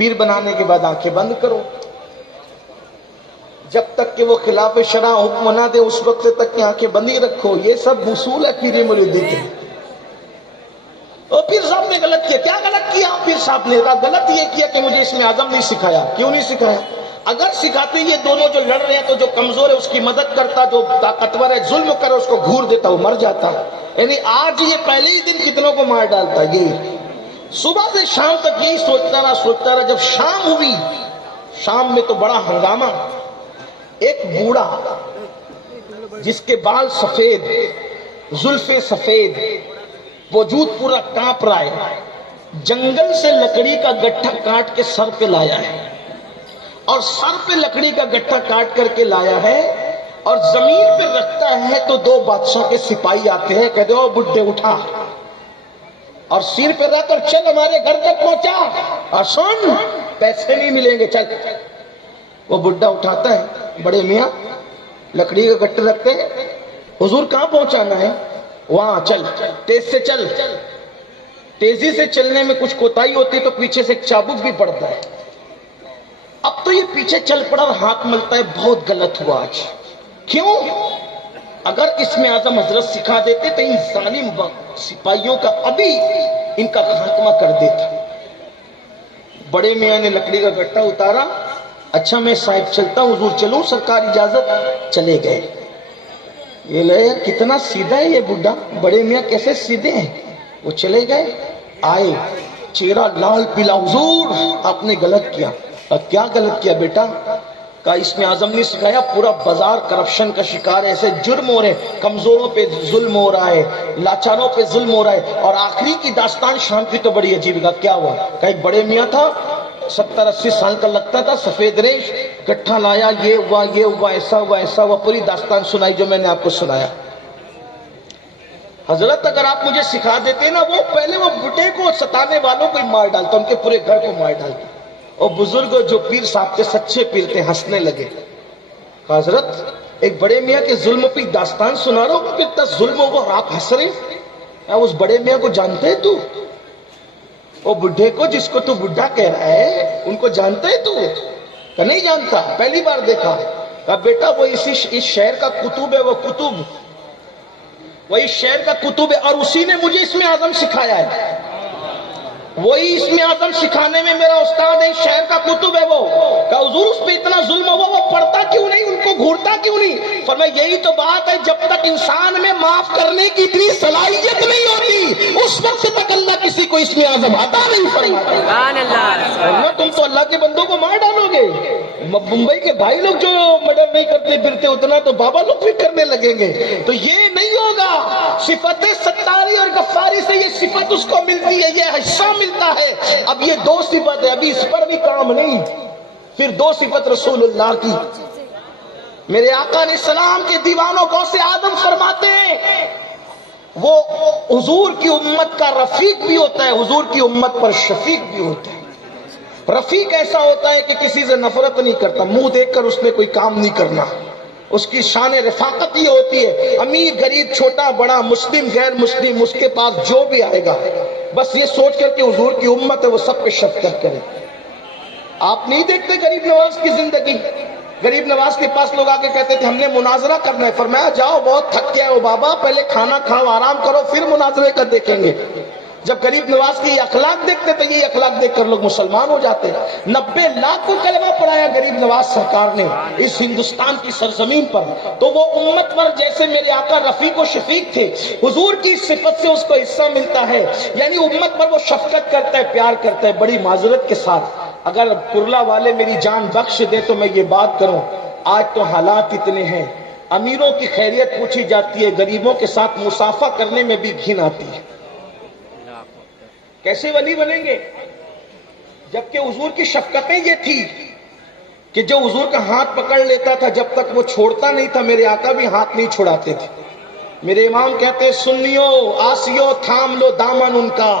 پیر بنانے کے بعد آنکھیں بند کرو، جب تک کہ وہ خلاف شرع حکم نہ دے اس وقت تک کہ آنکھیں بند ہی رکھو۔ یہ سب اصول ہے پیر مریدی کے۔ اور پیر صاحب نے غلط کیا، کیا غلط کیا پیر صاحب نے؟ غلط یہ کیا کہ مجھے اسم اعظم نہیں سکھایا۔ کیوں نہیں سکھایا؟ اگر سکھاتے یہ دونوں جو لڑ رہے ہیں تو جو کمزور ہے اس کی مدد کرتا، جو طاقتور ہے ظلم کرے اس کو گھور دیتا، وہ مر جاتا۔ یعنی آج یہ پہلے ہی دن کتنوں کو مار ڈالتا۔ یہ صبح سے شام تک یہی سوچتا رہا۔ جب شام ہوئی، شام میں تو بڑا ہنگامہ۔ ایک بوڑھا جس کے بال سفید، زلفیں سفید، وجود پورا کانپ رہا ہے، جنگل سے لکڑی کا گٹھا کاٹ کے سر پہ لایا ہے، اور سر پہ لکڑی کا گٹھا کاٹ کر کے لایا ہے اور زمین پہ رکھتا ہے تو دو بادشاہ کے سپاہی آتے ہیں، کہتے ہو بڈھے اٹھا، اور سر پہ رکھ کر چل ہمارے گھر تک پہنچا، اور سن پیسے نہیں ملیں گے، چل۔ وہ بڈھا اٹھاتا ہے، بڑے میاں لکڑی کا گٹھا رکھتے ہیں، حضور کہاں پہنچانا ہے؟ وہاں چل، تیز سے چل۔ تیزی سے چلنے میں کچھ کوتاہی ہوتی تو پیچھے سے ایک چابک بھی پڑتا ہے۔ اب تو یہ پیچھے چل پڑا اور ہاتھ ملتا ہے، بہت غلط ہوا آج۔ کیوں؟ اگر اسم اعظم حضرت سکھا دیتے تو ان ظالم سپاہیوں کا ابھی ان کا خاتمہ کر دیتا۔ بڑے میاں نے لکڑی کا گٹھا اتارا، اچھا میں صاحب چلتا ہوں، حضور چلوں، سرکار اجازت؟ چلے گئے۔ یہ لے کتنا سیدھا ہے یہ بڈھا، بڑے میاں کیسے سیدھے ہیں۔ وہ چلے گئے، آئے، چہرہ لال پیلا، حضور آپ نے غلط کیا۔ کیا غلط کیا بیٹا؟ کہا اسم اعظم نہیں سکھایا، پورا بازار کرپشن کا شکار ہے، ایسے جرم ہو رہے ہیں، کمزوروں پہ ظلم ہو رہا ہے، لاچاروں پہ ظلم ہو رہا ہے۔ اور آخری کی داستان شام کی تو بڑی عجیب ہے۔ کیا ہوا؟ کہ ایک بڑے میاں تھا، 70-80 سال کا لگتا تھا، سفید ریش، گٹھا لایا، یہ ہوا، یہ ہوا، ایسا ہوا، ایسا ہوا، پوری داستان سنائی جو میں نے آپ کو سنایا۔ حضرت اگر آپ مجھے سکھا دیتے نا، وہ پہلے وہ بڈھے کو ستانے والوں کو ہی مار ڈالتا، ان کے پورے گھر کو مار ڈالتا۔ اور بزرگ جو پیر صاحب کے سچے پیر تھے ہنسنے لگے۔ حضرت ایک بڑے میاں کے ظلم پہ داستان سنا رہا ہوں، کتنا ظلم ہو اور آپ ہنس رہے۔ اس بڑے میاں کو جانتے ہے تو؟ وہ بڈھے کو جس کو تو بڈھا کہہ رہا ہے ان کو جانتا ہے تو؟ کہ نہیں جانتا، پہلی بار دیکھا۔ کہا بیٹا وہ اس شہر کا کتب ہے، وہ کتب وہی شہر کا کتب ہے، اور اسی نے مجھے اسم اعظم سکھایا ہے، وہی اسم اعظم سکھانے میں میرا استاد ہے، شہر کا کتب ہے وہ۔ کہ حضور اس پہ اتنا ظلم ہوا، وہ پڑھتا کیوں نہیں، ان کو گھورتا کیوں نہیں؟ فرمایا یہی تو بات ہے، جب تک انسان میں معاف کرنے کی اتنی صلاحیت نہیں ہوتی اس وقت تک اللہ کسی کو اسم اعظم عطا نہیں فرماتا۔ سبحان اللہ۔ تم تو اللہ کے بندوں کو مار ڈالو گے۔ ممبئی کے بھائی لوگ جو مرڈر نہیں کرتے پھرتے اتنا تو بابا لوگ بھی کرنے لگیں گے، تو یہ نہیں ہوگا۔ صفت ستاری اور غفاری سے یہ صفت اس کو ملتی ہے، یہ حصہ ملتا ہے۔ اب یہ دو صفت ہے، ابھی اس پر بھی کام نہیں، پھر دو صفت رسول اللہ کی۔ میرے آقا علیہ السلام کے دیوانوں کو سے آدم فرماتے ہیں وہ حضور کی امت کا رفیق بھی ہوتا ہے، حضور کی امت پر شفیق بھی ہوتا ہے۔ رفیق ایسا ہوتا ہے کہ کسی سے نفرت نہیں کرتا، منہ دیکھ کر اس نے کوئی کام نہیں کرنا، اس کی شان رفاقت یہ ہوتی ہے، امیر غریب چھوٹا بڑا مسلم غیر مسلم اس کے پاس جو بھی آئے گا بس یہ سوچ کر کہ حضور کی امت ہے وہ سب پہ شفقت کرے۔ آپ نہیں دیکھتے غریب نواز کی زندگی، غریب نواز کے پاس لوگ آگے کہتے تھے ہم نے مناظرہ کرنا ہے، فرمایا جاؤ بہت تھک گیا ہو بابا، پہلے کھانا کھاؤ آرام کرو پھر مناظرے کا دیکھیں گے۔ جب غریب نواز کی یہ اخلاق دیکھتے تو یہ اخلاق دیکھ کر لوگ مسلمان ہو جاتے۔ 90 لاکھ کو کلمہ پڑھایا غریب نواز سرکار نے اس ہندوستان کی سرزمین پر، تو وہ امت پر جیسے میرے آقا رفیق و شفیق تھے، حضور کی صفت سے اس کو حصہ ملتا ہے، یعنی امت پر وہ شفقت کرتا ہے، پیار کرتا ہے۔ بڑی معذرت کے ساتھ اگر کرلا والے میری جان بخش دے تو میں یہ بات کروں، آج تو حالات اتنے ہیں، امیروں کی خیریت پوچھی جاتی ہے، غریبوں کے ساتھ مصافحہ کرنے میں بھی گھن آتی ہے۔ کیسے ولی بنیں گے جبکہ حضور کی شفقتیں یہ تھی کہ جو حضور کا ہاتھ پکڑ لیتا تھا جب تک وہ چھوڑتا نہیں تھا، میرے آقا بھی ہاتھ نہیں چھڑاتے تھے۔ میرے امام کہتے ہیں سنیو آسیو تھام لو دامن ان کا،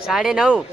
9:30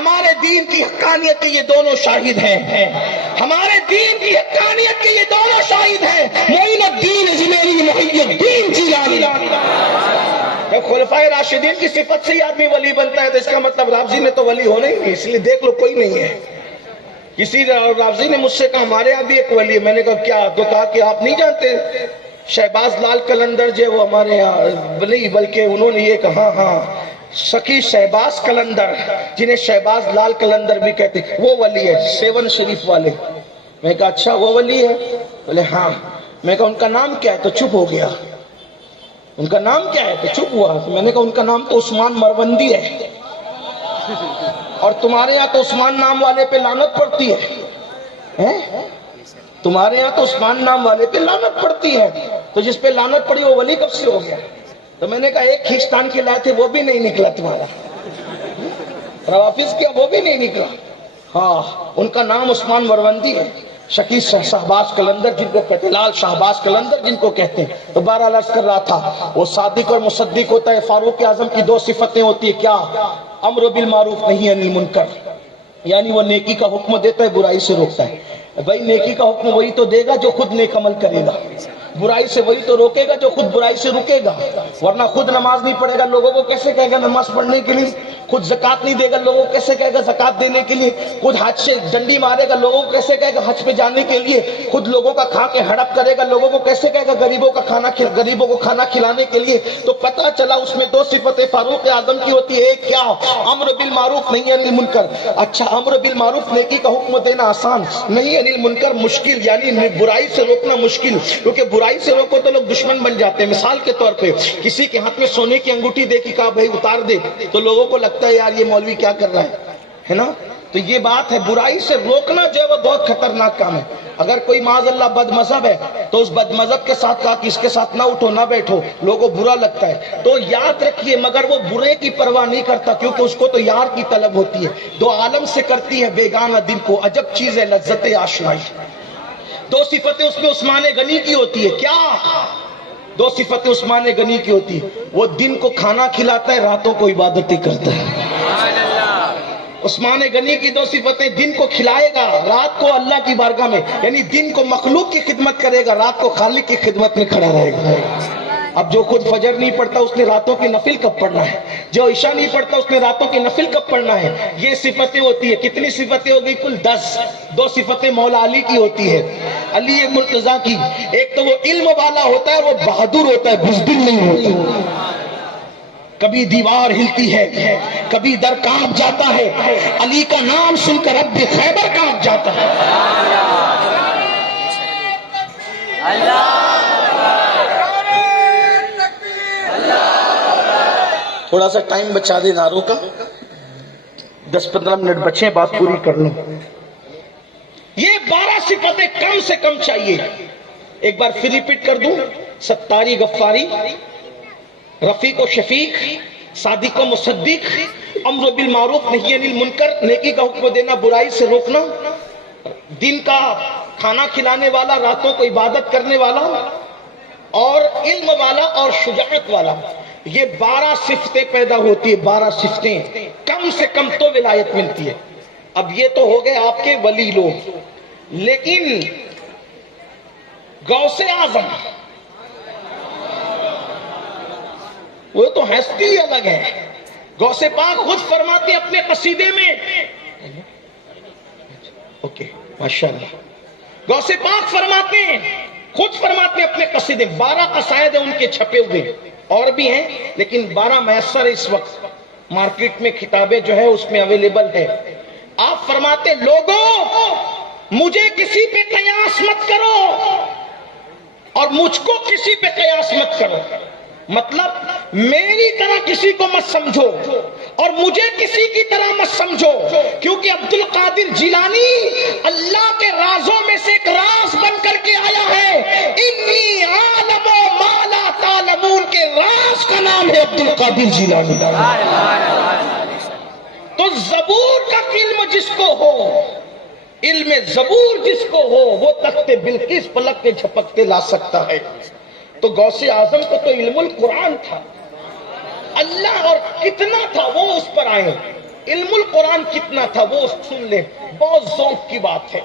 ہمارے دین کی حقانیت کے یہ دونوں شاہد ہیں، ہمارے دین کی حقانیت کے یہ دونوں شاہد ہیں، معین الدین اجمیری، محی الدین جیلانی۔ جب خلفائے راشدین کی صفت سے ہی آدمی ولی بنتا ہے تو اس کا مطلب رافضی نے تو ولی ہونا ہی نہیں، اس لیے دیکھ لو کوئی نہیں ہے۔ کسی رافضی نے مجھ سے کہا ہمارے یہاں بھی ایک ولی ہے، میں نے کہا کیا؟ تو کہا کہ آپ نہیں جانتے شہباز لال قلندر جو وہ ہمارے یہاں نہیں، بلکہ انہوں نے یہ کہا ہاں سخی شہباز قلندر، جنہیں شہباز لال قلندر بھی کہتے، وہ ولی ہے، سیون شریف والے۔ میں کہا اچھا وہ ولی ہے؟ بولے ہاں۔ میں کہا ان کا نام کیا ہے؟ تو چپ ہو گیا۔ ان کا نام کیا ہے؟ تو چپ ہوا۔ میں نے کہا ان کا نام تو عثمان مروندی ہے، اور تمہارے یہاں تو عثمان نام والے پہ لعنت پڑتی ہے، تمہارے یہاں تو عثمان نام والے پہ لعنت پڑتی ہے، تو جس پہ لعنت پڑی وہ ولی کب سے ہو گیا؟ تو میں نے کہا ایک کھینچتان کے لائے تھے وہ بھی نہیں نکلا تمہارا، روافظ کیا وہ بھی نہیں نکلا؟ ہاں ان کا نام عثمان مروندی ہے، شکی شہباز قلندر جن کو کہتے ہیں، لال شہباز قلندر جن کو کہتے ہیں۔ تو بہرحال عرض کر رہا تھا وہ صادق اور مصدق ہوتا ہے۔ فاروق اعظم کی دو صفتیں ہوتی ہیں، کیا؟ امر بالمعروف نہی عن المنکر، یعنی وہ نیکی کا حکم دیتا ہے، برائی سے روکتا ہے۔ بھائی نیکی کا حکم وہی تو دے گا جو خود نیک عمل کرے گا، برائی سے وہی تو روکے گا جو خود برائی سے رکے گا، ورنہ خود نماز نہیں پڑھے گا لوگوں کو کیسے کہے گا نماز پڑھنے کے لیے، خود زکات نہیں دے گا لوگوں کو کیسے کہے گا زکات دینے کے لیے، خود حج سے ڈنڈی مارے گا لوگوں کو کیسے کہے گا حج پہ جانے کے لیے، خود لوگوں کا کھا کے ہڑپ کرے گا لوگوں کو کیسے کہے گا غریبوں کو کھانا کھلانے کے لیے۔ تو پتہ چلا اس میں دو صفتیں فاروق اعظم کی ہوتی ہے، ایک کیا؟ امر بالمعروف نہی عن المنکر۔ اچھا امر بالمعروف نیکی کا حکم دینا آسان، نہی عن المنکر مشکل، یعنی برائی سے روکنا مشکل، کیونکہ برائی سے روکو تو لوگ دشمن بن جاتے ہیں۔ مثال کے طور پہ کسی کے ہاتھ میں سونے کی انگوٹھی دیکھی، کہا بھائی اتار دے، تو لوگوں کو لگتا ہے یار یہ مولوی کیا کر رہا ہے نا؟ تو یہ بات ہے، برائی سے روکنا جو ہے وہ بہت خطرناک کام ہے۔ اگر کوئی معاذ اللہ بد مذہب ہے تو اس بد مذہب کے ساتھ کہا کہ اس کے ساتھ نہ اٹھو نہ بیٹھو، لوگوں کو برا لگتا ہے، تو یاد رکھیے مگر وہ برے کی پرواہ نہیں کرتا، کیونکہ اس کو تو یار کی طلب ہوتی ہے۔ دو عالم سے کرتی ہے بیگانہ دل کو، عجب چیز ہے لذت آشنائی۔ دو صفتیں اس میں عثمان غنی کی ہوتی ہے، کیا؟ دو صفتیں عثمان غنی کی ہوتی ہے، وہ دن کو کھانا کھلاتا ہے، راتوں کو عبادتیں کرتا ہے۔ عثمان غنی کی دو صفتیں، دن کو کھلائے گا، رات کو اللہ کی بارگاہ میں، یعنی دن کو مخلوق کی خدمت کرے گا، رات کو خالق کی خدمت میں کھڑا رہے گا۔ اب جو خود فجر نہیں پڑھتا اس نے راتوں کی نفل کب پڑھنا ہے، جو عشاء نہیں پڑھتا اس نے راتوں کی نفل کب پڑھنا ہے؟ یہ صفتیں ہوتی ہے۔ کتنی صفتیں ہو گئی؟ کل 10۔ دو صفتیں مولا علی کی ہوتی ہے، علی مرتضیٰ کی، ایک تو وہ علم والا ہوتا ہے، وہ بہادر ہوتا ہے، بزدل نہیں ہوتا۔ کبھی دیوار ہلتی ہے، کبھی در کانپ جاتا ہے، علی کا نام سن کر رب خیبر کانپ جاتا ہے۔ تھوڑا سا ٹائم بچا دے ناروں کا، 10-15 منٹ بچے، بات پوری کر لوں۔ یہ 12 صفتیں کم سے کم چاہیے۔ ایک بار پھر ریپیٹ کر دوں، ستاری غفاری، رفیق و شفیق، صادق و مصدق، امر بالمعروف نہی عن المنکر، نیکی کا حکم دینا برائی سے روکنا، دن کا کھانا کھلانے والا، راتوں کو عبادت کرنے والا، اور علم والا اور شجاعت والا۔ یہ 12 صفتیں پیدا ہوتی ہے، 12 صفتیں کم سے کم تو ولایت ملتی ہے۔ اب یہ تو ہو گئے آپ کے ولی لوگ، لیکن غوث اعظم وہ تو ہستی الگ ہے۔ غوث پاک خود فرماتے اپنے قصیدے میں، اوکے ماشاءاللہ، غوث پاک فرماتے ہیں، خود فرماتے اپنے قصیدے، 12 قصائد ہیں ان کے چھپے ہوئے، اور بھی ہیں لیکن 12 میسر اس وقت مارکیٹ میں کتابیں جو ہے اس میں اویلیبل ہے۔ آپ فرماتے لوگوں مجھے کسی پہ قیاس مت کرو اور مجھ کو کسی پہ قیاس مت کرو، مطلب میری طرح کسی کو مت سمجھو اور مجھے کسی کی طرح مت سمجھو، کیونکہ عبد القادر جیلانی اللہ کے رازوں میں سے ایک راز بن کر کے آیا ہے۔ انی عالم ما لا تعلمون کے راز کا نام ہے عبد القادر جیلانی۔ تو زبور کا علم جس کو ہو، علم زبور جس کو ہو، وہ تخت بلقیس پلک کے جھپکتے لا سکتا ہے۔ تو غوث اعظم کو تو علم القرآن تھا، اللہ اور کتنا تھا وہ اس پر آئے۔ علم القرآن کتنا تھا وہ سن لیں، بہت ذوق کی بات ہے،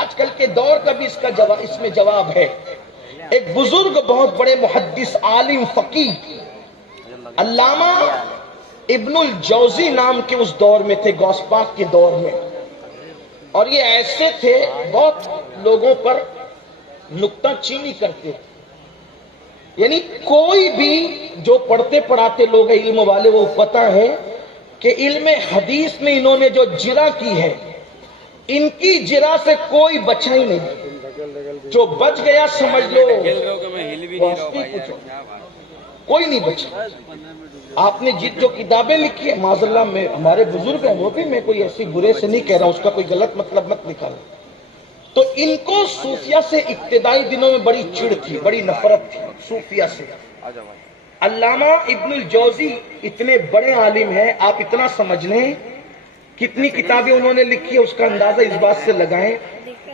آج کل کے دور کا بھی اس میں جواب ہے۔ ایک بزرگ بہت بڑے محدث عالم فقیہ علامہ ابن الجوزی نام کے اس دور میں تھے، غوث پاک کے دور میں، اور یہ ایسے تھے بہت لوگوں پر نکتہ چینی کرتے، یعنی کوئی بھی جو پڑھتے پڑھاتے لوگ ہیں علم والے وہ پتہ ہے کہ علم حدیث میں انہوں نے جو جرح کی ہے، ان کی جرح سے کوئی بچا ہی نہیں، جو بچ گیا سمجھ لو کوئی نہیں بچا۔ آپ نے جو کتابیں لکھی ہے معذاللہ میں ہمارے بزرگ ہیں وہ بھی، میں کوئی ایسی برے سے نہیں کہہ رہا ہوں، اس کا کوئی غلط مطلب مت نکالو، تو ان کو صوفیہ سے ابتدائی دنوں میں بڑی چڑ تھی، بڑی نفرت تھی صوفیہ سے۔ علامہ ابن الجوزی اتنے بڑے عالم ہیں، آپ اتنا سمجھ لیں کتنی کتابیں انہوں نے لکھی ہے، اس کا اندازہ اس بات سے لگائیں،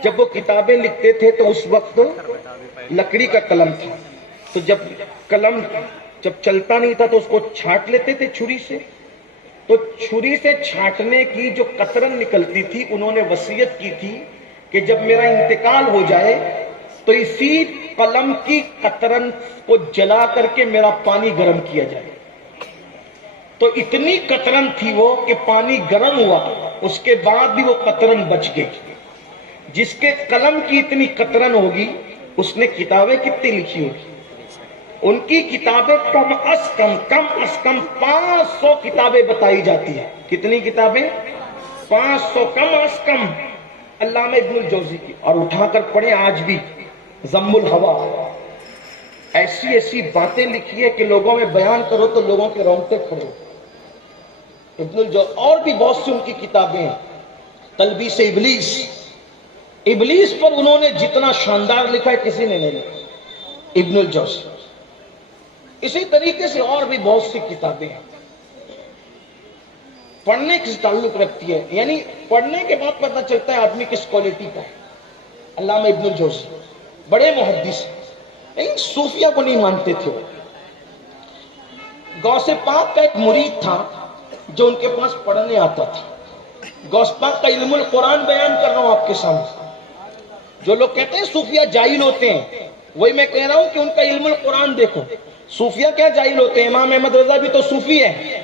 جب وہ کتابیں لکھتے تھے تو اس وقت لکڑی کا قلم تھا، تو جب قلم چلتا نہیں تھا تو اس کو چھانٹ لیتے تھے چھری سے، تو چھری سے چھانٹنے کی جو قطرن نکلتی تھی انہوں نے وصیت کی تھی کہ جب میرا انتقال ہو جائے تو اسی قلم کی قطرن کو جلا کر کے میرا پانی گرم کیا جائے۔ تو اتنی قطرن تھی وہ کہ پانی گرم ہوا، اس کے بعد بھی وہ قطرن بچ گئی۔ جس کے قلم کی اتنی قطرن ہوگی اس نے کتابیں کتنی لکھی ہوگی؟ ان کی کتابیں کم از کم 500 کتابیں بتائی جاتی ہیں۔ کتنی کتابیں؟ 500 کم از کم علامہ ابن الجوزی کی، اور اٹھا کر پڑھیں آج بھی ذم الہوا، ایسی ایسی باتیں لکھی ہے کہ لوگوں میں بیان کرو تو لوگوں کے رونگٹے کھڑے ہو۔ ابن الجوزی اور بھی بہت سی ان کی کتابیں ہیں، تلبیس ابلیس، ابلیس پر انہوں نے جتنا شاندار لکھا ہے کسی نے نہیں لکھا، ابن الجوزی۔ اسی طریقے سے اور بھی بہت سی کتابیں ہیں، پڑھنے سے تعلق رکھتی ہے، یعنی پڑھنے کے بعد پتہ چلتا ہے آدمی کس کوالٹی کا ہے۔ علامہ ابن الجوزی بڑے محدث ہیں، لیکن صوفیہ کو نہیں مانتے تھے۔ غوث پاک کا ایک مرید تھا جو ان کے پاس پڑھنے آتا تھا، غوث پاک کا علم القرآن بیان کر رہا ہوں آپ کے سامنے۔ جو لوگ کہتے ہیں صوفیہ جاہل ہوتے ہیں، وہی میں کہہ رہا ہوں کہ ان کا علم القرآن دیکھو۔ صوفیہ کیا جاہل ہوتے ہیں؟ امام احمد رضا بھی تو صوفی ہے،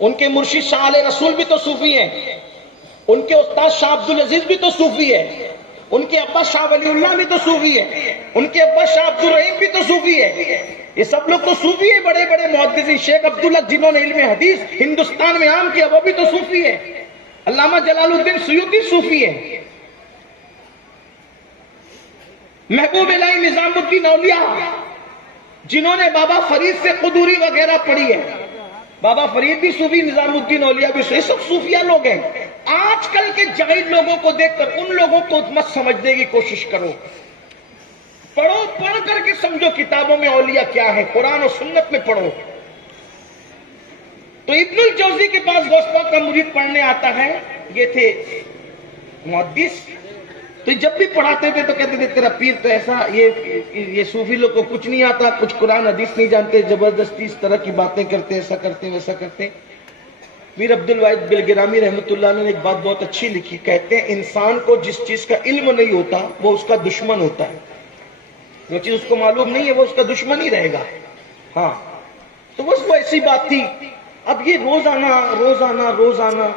ان کے مرشد شاہ علیہ رسول بھی تو صوفی ہیں، ان کے استاد شاہ عبدالعزیز بھی تو صوفی ہے، ان کے ابا شاہ ولی اللہ بھی تو صوفی ہے، ان کے ابا شاہ عبدالرحیم بھی تو صوفی ہے، یہ سب لوگ تو صوفی ہیں۔ بڑے بڑے محدثین، شیخ عبداللہ جنہوں نے علم حدیث ہندوستان میں عام کیا وہ بھی تو صوفی ہے، علامہ جلال الدین سیوطی صوفی ہے، محبوب الہی نظام الدین اولیاء جنہوں نے بابا فرید سے قدوری وغیرہ پڑھی ہے، بابا فرید بھی صوفی، نظام الدین اولیاء بھی صوفی، یہ سب صوفیہ لوگ ہیں۔ آج کل کے جاہل لوگوں کو دیکھ کر ان لوگوں کو مت سمجھنے کی کوشش کرو، پڑھو، پڑھ کر کے سمجھو کتابوں میں اولیاء کیا ہے، قرآن و سنت میں پڑھو۔ تو ابن الجوزی کے پاس غوث پاک کا مرید پڑھنے آتا ہے، یہ تھے محدث، تو جب بھی پڑھاتے تھے تو کہتے تھے تیرا پیر تو ایسا، یہ صوفی لوگ کو کچھ نہیں آتا، کچھ قرآن حدیث نہیں جانتے، زبردستی اس طرح کی باتیں کرتے، ایسا کرتے ویسا کرتے۔ میر عبد الواحد بلگرامی رحمۃ اللہ علیہ نے ایک بات بہت اچھی لکھی، کہتے ہیں انسان کو جس چیز کا علم نہیں ہوتا وہ اس کا دشمن ہوتا ہے، جو چیز اس کو معلوم نہیں ہے وہ اس کا دشمن ہی رہے گا۔ ہاں، تو بس وہ ایسی بات تھی۔ اب یہ روزانہ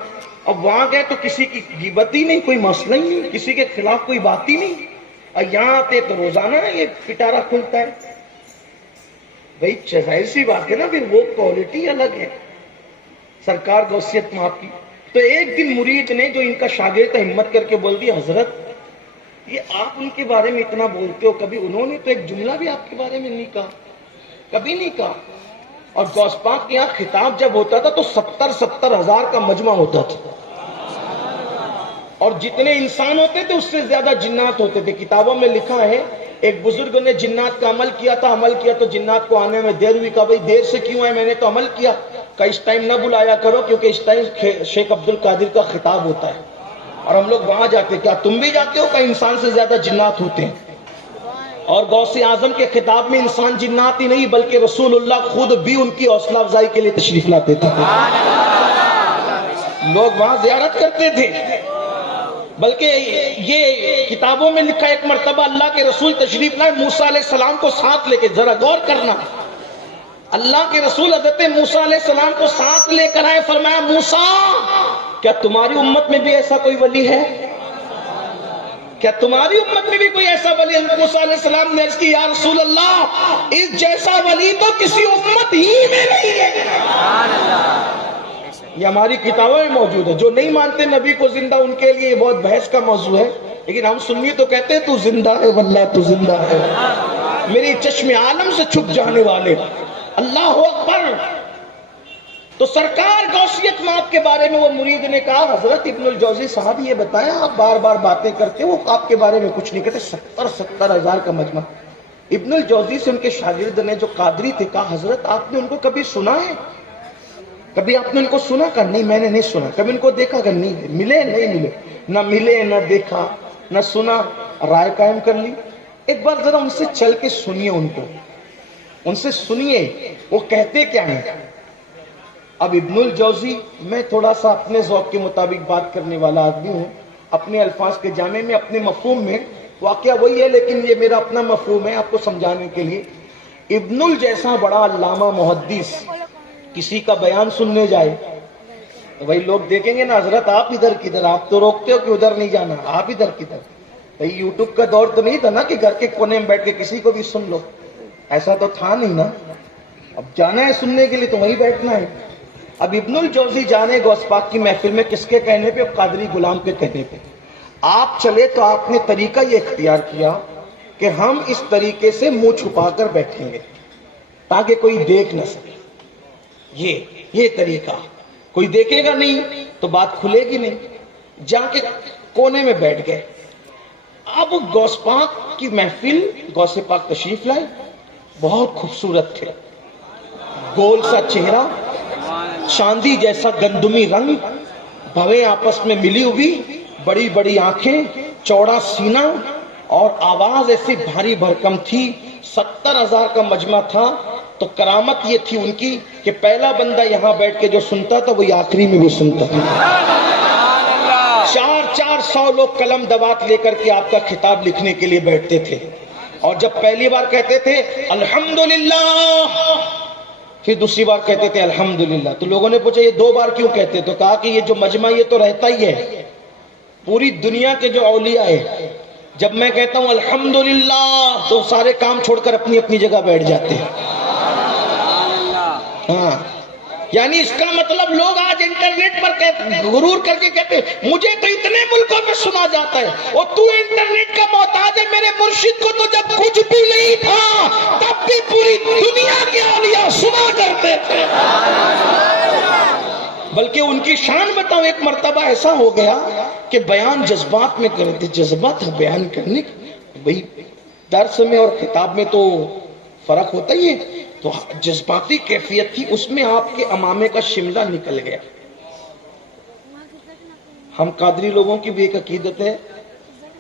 اب وہاں گئے تو کسی کی غیبت ہی نہیں، کوئی مسئلہ ہی نہیں، کسی کے خلاف کوئی بات ہی نہیں، اور یہاں آتے تو روزانہ یہ پٹارا کھلتا ہے۔ بھائی ظاہر سی بات ہے نا، پھر وہ کوالٹی الگ ہے، سرکار غوثیت میں آپ کی۔ تو ایک دن مرید نے جو ان کا شاگرد تھا ہمت کر کے بول دیا، حضرت یہ آپ ان کے بارے میں اتنا بولتے ہو، کبھی انہوں نے تو ایک جملہ بھی آپ کے بارے میں نہیں کہا، کبھی نہیں کہا۔ اور غوث پاک کے یہاں خطاب جب ہوتا تھا تو 70,000 کا مجمع ہوتا تھا، اور جتنے انسان ہوتے تھے اس سے زیادہ جنات ہوتے تھے۔ کتابوں میں لکھا ہے ایک بزرگ نے جنات کا عمل کیا تو جنات کو آنے میں دیر ہوئی، کہا بھائی دیر سے کیوں ہے، میں نے تو عمل کیا، کہ اس ٹائم نہ بلایا کرو کیونکہ اس ٹائم شیخ عبد القادر کا خطاب ہوتا ہے اور ہم لوگ وہاں جاتے۔ کیا تم بھی جاتے ہو؟ کہ انسان سے زیادہ جنات ہوتے ہیں؟ اور غوث اعظم کے خطاب میں انسان جنات ہی نہیں بلکہ رسول اللہ خود بھی ان کی حوصلہ افزائی کے لیے تشریف لاتے تھے. لوگ وہاں زیارت کرتے تھے. بلکہ یہ کتابوں میں لکھا ایک مرتبہ اللہ کے رسول تشریف لائے موسیٰ علیہ السلام کو ساتھ لے کے. ذرا غور کرنا, اللہ کے رسول حضرت موسیٰ علیہ السلام کو ساتھ لے کر آئے. فرمایا موسیٰ کیا تمہاری امت میں بھی ایسا کوئی ولی ہے؟ کیا تمہاری امت میں بھی کوئی ایسا ولی ہے؟ موسیٰ علیہ السلام نے عرض کی یا رسول اللہ اس جیسا ولی تو کسی امت ہی میں نہیں ہے. یہ ہماری کتابوں میں موجود ہے. جو نہیں مانتے نبی کو زندہ ان کے لیے یہ بہت بحث کا موضوع ہے, لیکن ہم سنی تو کہتے ہیں تو زندہ ہے واللہ تو زندہ ہے, میری چشم عالم سے چھپ جانے والے. اللہ اکبر. تو سرکار غوثیت مات کے بارے میں وہ مرید نے کہا حضرت ابن الجوزی صاحب یہ بتائیں آپ بار بار باتیں کرتے وہ آپ کے بارے میں کچھ نہیں کہتے. 70,000 کا مجمع. ابن الجوزی سے ان کے شاگرد نے جو قادری تھے کہا حضرت آپ نے ان کو کبھی سنا ہے؟ کبھی آپ نے ان کو سنا؟ کہا نہیں میں نے نہیں سنا. کبھی ان کو دیکھا؟ کہ نہیں. ملے؟ نہیں ملے. نہ ملے نہ دیکھا نہ سنا, رائے قائم کر لی. ایک بار ذرا ان سے چل کے سنیے, ان سے سنیے وہ کہتے کیا ہیں. اب ابن الجوزی, میں تھوڑا سا اپنے ذوق کے مطابق بات کرنے والا آدمی ہوں, اپنے الفاظ کے جامع میں اپنے مفہوم میں. واقعہ وہی ہے لیکن یہ میرا اپنا مفہوم ہے آپ کو سمجھانے کے لیے. ابن الجیسا بڑا علامہ محدث کسی کا بیان سننے جائے تو وہی لوگ دیکھیں گے نا حضرت آپ ادھر کدھر, آپ تو روکتے ہو کہ ادھر نہیں جانا, آپ ادھر کدھر. بھائی یوٹیوب کا دور تو نہیں تھا نا کہ گھر کے کونے میں بیٹھ کے کسی کو بھی سن لو, ایسا تو تھا نہیں نا. اب جانا ہے سننے کے لیے تو وہیں بیٹھنا ہے. اب ابن الجوزی جانے غوث پاک کی محفل میں کس کے کہنے پہ؟ قادری غلام کے کہنے پہ. آپ چلے تو آپ نے طریقہ یہ اختیار کیا کہ ہم اس طریقے سے منہ چھپا کر بیٹھیں گے تاکہ کوئی دیکھ نہ سکے. یہ طریقہ, کوئی دیکھے گا نہیں تو بات کھلے گی نہیں. جا کے کونے میں بیٹھ گئے. اب غوث پاک کی محفل, غوث پاک تشریف لائے, بہت خوبصورت تھے, گول سا چہرہ, چاندی جیسا گندمی رنگ, بھویں آپس میں ملی ہوئی, بڑی بڑی آنکھیں, چوڑا سینہ, اور آواز ایسی بھاری بھرکم تھی. 70,000 کا مجمع تھا تو کرامت یہ تھی ان کی کہ پہلا بندہ یہاں بیٹھ کے جو سنتا تھا وہی آخری میں بھی سنتا تھا. 400 لوگ قلم دوات لے کر کے آپ کا خطاب لکھنے کے لیے بیٹھتے تھے, اور جب پہلی بار کہتے تھے الحمدللہ, پھر دوسری بار کہتے تھے الحمدللہ, تو لوگوں نے پوچھا یہ 2 بار کیوں کہتے؟ تو کہا کہ یہ جو مجمع یہ تو رہتا ہی ہے, پوری دنیا کے جو اولیاء ہے جب میں کہتا ہوں الحمدللہ تو سارے کام چھوڑ کر اپنی اپنی جگہ بیٹھ جاتے ہیں. ہاں یعنی اس کا مطلب لوگ آج انٹرنیٹ پر غرور کر کے کہتے ہیں مجھے تو اتنے ملکوں میں سنا جاتا ہے, اور تو انٹرنیٹ کا محتاج ہے. میرے مرشد کو تو جب کچھ بھی نہیں تھا تب بھی پوری دنیا کے اولیاء سنا کرتے تھے. بلکہ ان کی شان بتاؤ, ایک مرتبہ ایسا ہو گیا کہ بیان جذبات میں کرتے, جذبہ تھا بیان کرنے کا. بھئی درس میں اور خطاب میں تو فرق ہوتا ہی ہے, تو جذباتی کیفیت تھی اس میں. آپ کے امامے کا شملہ نکل گیا. ہم قادری لوگوں کی بھی ایک عقیدت ہے,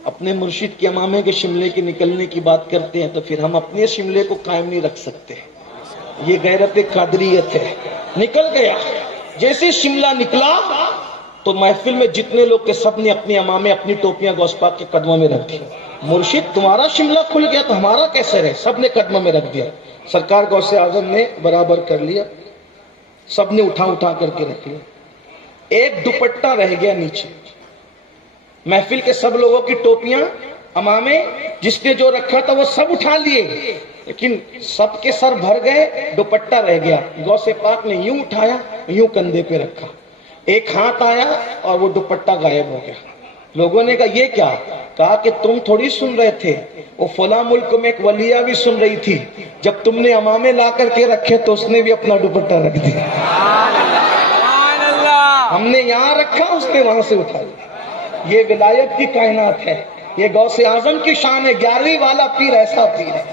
اپنے مرشد کے امامے کے شملے کے نکلنے کی بات کرتے ہیں تو پھر ہم اپنے شملے کو قائم نہیں رکھ سکتے. یہ غیرت قادریت ہے. نکل گیا, جیسے شملہ نکلا تو محفل میں جتنے لوگ کے سب نے اپنے امامے اپنی ٹوپیاں غوث پاک کے قدموں میں رکھ دی. مرشد تمہارا شملہ کھل گیا تو ہمارا کیسے رہے؟ سب نے قدموں میں رکھ دیا. سرکار غوث اعظم نے برابر کر لیا, سب نے اٹھا کر کے رکھ لیا. ایک دوپٹہ رہ گیا نیچے. محفل کے سب لوگوں کی ٹوپیاں امامے جس نے جو رکھا تھا وہ سب اٹھا لیے, لیکن سب کے سر بھر گئے, دوپٹہ رہ گیا. غوث پاک نے یوں اٹھایا, یوں کندھے پہ رکھا, ایک ہاتھ آیا اور وہ دوپٹہ غائب ہو گیا. لوگوں نے کہا یہ کیا؟ کہا کہ تم تھوڑی سن رہے تھے, وہ فلاں ملک میں ایک ولیہ بھی سن رہی تھی, جب تم نے امامے لا کر کے رکھے تو اس نے بھی اپنا دوپٹہ رکھ دیا. ہم نے یہاں رکھا, اس نے وہاں سے اٹھا لیا. یہ ولایت کی کائنات ہے, یہ غوث اعظم کی شان ہے. 11ویں والا پیر ایسا پیر ہے.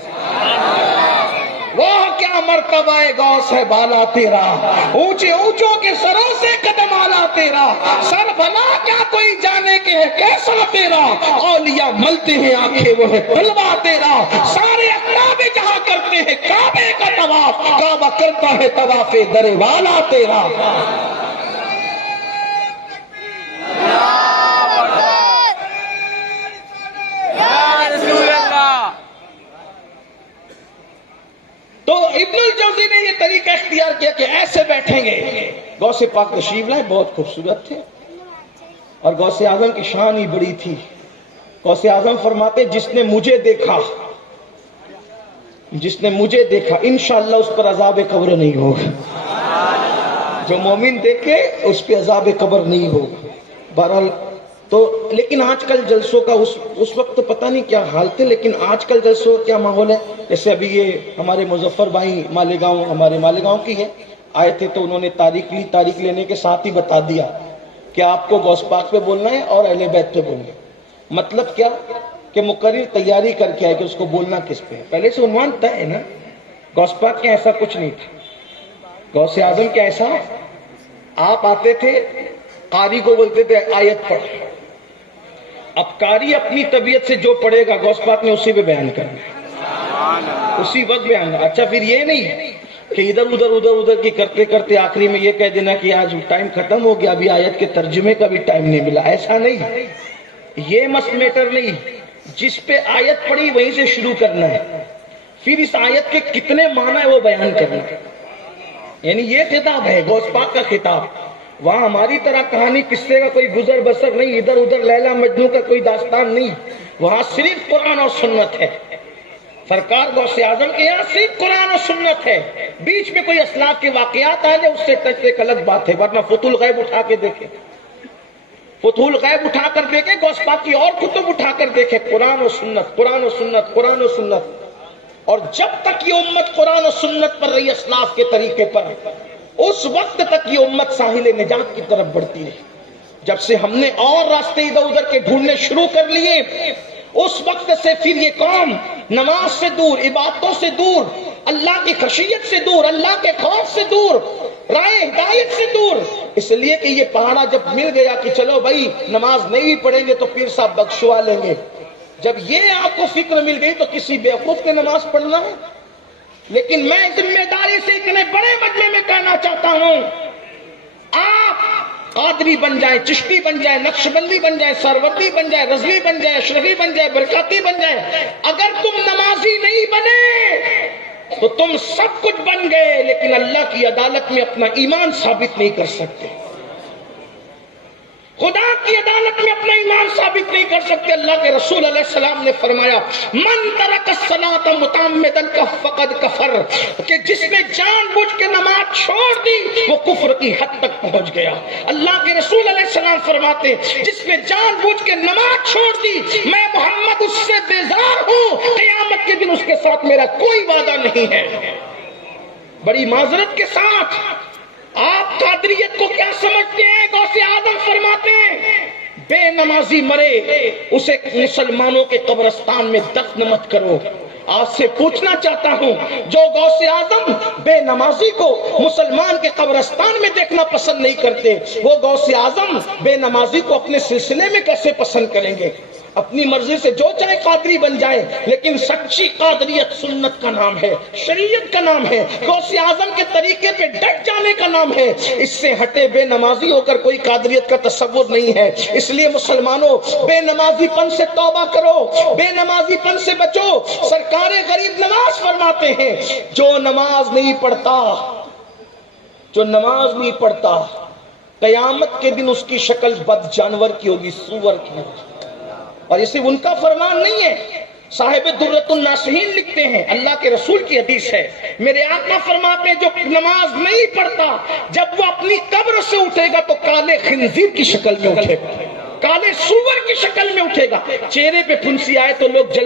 وہ کیا مرتبہ غوث ہے بالا تیرا, اونچے اونچوں کے سروں سے قدم آلا تیرا. سر بھلا کیا کوئی جانے لے کے ہے کیسا تیرا، اولیاء ملتے ہیں آنکھیں وہ ہے طلبہ تیرا، سارے اقراب جہاں کرتے ہیں کعبے کا طواف، کعبہ کرتا ہے طواف در والا تیرا۔ تو ابن الجوزی نے یہ طریقہ اختیار کیا کہ ایسے بیٹھیں گے۔ غوث پاک تشریف لائے، بہت خوبصورت تھے اور غوث اعظم کی شان ہی بڑی تھی۔ غوث اعظم فرماتے جس نے مجھے دیکھا، جس نے مجھے دیکھا انشاءاللہ اس پر عذاب قبر نہیں ہوگا، جو مومن دیکھے اس پہ عذاب قبر نہیں ہوگا۔ بہرحال تو لیکن آج کل جلسوں کا اس وقت تو پتہ نہیں کیا حال تھے، لیکن آج کل جلسوں کا کیا ماحول ہے؟ جیسے ابھی یہ ہمارے مظفر بھائی مالیگاؤں، ہمارے مالیگاؤں کی ہے، آئے تھے تو انہوں نے تاریخ لی، تاریخ لینے کے ساتھ ہی بتا دیا کہ آپ کو غوث پاک پہ بولنا ہے اور اہل بیت پہ بولنا ہے۔ مطلب کیا کہ مقرر تیاری کر کے آئے کہ اس کو بولنا کس پہ ہے، پہلے سے عنوان طے ہے نا۔ غوث پاک کے ایسا کچھ نہیں تھا، غوث اعظم کے ایسا آپ آتے تھے قاری کو بولتے تھے آیت پڑھ، اب قاری اپنی طبیعت سے جو پڑھے گا غوث پاک نے اسی پہ بیان کرنا ہے، اسی وقت بیان کرنا۔ اچھا پھر یہ نہیں کہ ادھر کی کرتے کرتے آخری میں یہ کہہ دینا کہ آج ٹائم ختم ہو گیا، ابھی آیت کے ترجمے کا بھی ٹائم نہیں ملا، ایسا نہیں، یہ مس میٹر نہیں، جس پہ آیت پڑھی وہیں سے شروع کرنا ہے، پھر اس آیت کے کتنے معنی ہے وہ بیان کرنا ہے۔ یعنی یہ خطاب ہے غوث پاک کا خطاب، وہاں ہماری طرح کہانی قصے کا کوئی گزر بسر نہیں، ادھر ادھر لیلا مجنوں کا کوئی داستان نہیں، وہاں صرف قرآن اور سنت ہے۔ سرکار غوث اعظم کے یہاں صرف قرآن و سنت ہے، بیچ میں کوئی اسلاف کے واقعات آ جائے اس سے ایک الگ بات ہے، ورنہ فتح الغیب اٹھا کے دیکھیں، فتح الغیب اٹھا کر دیکھیں، غوث پاک کی اور کتب اٹھا کر دیکھیں، قرآن و سنت، قرآن و سنت، قرآن و سنت۔ اور جب تک یہ امت قرآن و سنت پر رہی اسلاف کے طریقے پر، اس وقت تک یہ امت ساحل نجات کی طرف بڑھتی رہی۔ جب سے ہم نے اور راستے ادھر ادھر کے ڈھونڈنے شروع کر لیے، اس وقت سے پھر یہ قوم نماز سے دور، عبادتوں سے دور، اللہ کی خشیت سے دور، اللہ کے خوف سے دور، رائے ہدایت سے دور، اس لیے کہ یہ پہاڑا جب مل گیا کہ چلو بھائی نماز نہیں پڑھیں گے تو پیر صاحب بخشوا لیں گے، جب یہ آپ کو فکر مل گئی تو کسی بیوقوف کے نماز پڑھنا ہے۔ لیکن میں ذمہ داری سے اتنے بڑے مجمع میں کہنا چاہتا ہوں، آپ قادری بن جائیں، چشتی بن جائیں، نقشبندی بن جائیں، سروردی بن جائیں، رضوی بن جائیں، اشرفی بن جائیں، برکاتی بن جائیں، اگر تم نمازی نہیں بنے تو تم سب کچھ بن گئے، لیکن اللہ کی عدالت میں اپنا ایمان ثابت نہیں کر سکتے، خدا کی عدالت میں اپنا ایمان ثابت نہیں کر سکتے۔ اللہ کے رسول علیہ السلام نے فرمایا من ترک الصلاۃ متعمدا فقد کفر، کہ جس نے جان بوجھ کے نماز چھوڑ دی وہ کفر کی حد تک پہنچ گیا۔ اللہ کے رسول علیہ السلام فرماتے جس نے جان بوجھ کے نماز چھوڑ دی میں محمد اس سے بیزار ہوں، قیامت کے دن اس کے ساتھ میرا کوئی وعدہ نہیں ہے۔ بڑی معذرت کے ساتھ آپ قادریت کو کیا سمجھتے ہیں؟ غوث اعظم فرماتے ہیں بے نمازی مرے اسے مسلمانوں کے قبرستان میں دفن مت کرو۔ آج سے پوچھنا چاہتا ہوں جو غوث اعظم بے نمازی کو مسلمان کے قبرستان میں دیکھنا پسند نہیں کرتے، وہ غوث اعظم بے نمازی کو اپنے سلسلے میں کیسے پسند کریں گے؟ اپنی مرضی سے جو چاہے قادری بن جائے، لیکن سچی قادریت سنت کا نام ہے، شریعت کا نام ہے، غوث اعظم کے طریقے پہ ڈٹ جانے کا نام ہے۔ اس سے ہٹے بے نمازی ہو کر کوئی قادریت کا تصور نہیں ہے۔ اس لیے مسلمانوں بے نمازی پن سے توبہ کرو، بے نمازی پن سے بچو۔ سرکار غریب نواز فرماتے ہیں جو نماز نہیں پڑھتا، جو نماز نہیں پڑھتا قیامت کے دن اس کی شکل بد جانور کی ہوگی، سور کی ہوگی۔ اور یہ صرف ان کا فرمان نہیں ہے، صاحب درۃ الناصحین لکھتے ہیں، اللہ کے رسول کی حدیث ہے، میرے آقا فرماتے ہیں جو نماز نہیں پڑھتا جب وہ اپنی قبر سے اٹھے گا تو کالے خنزیر کی شکل میں اٹھے گا، کالے سور کی شکل میں اٹھے گا۔ چہرے پہ پھنسی آئے تو لوگ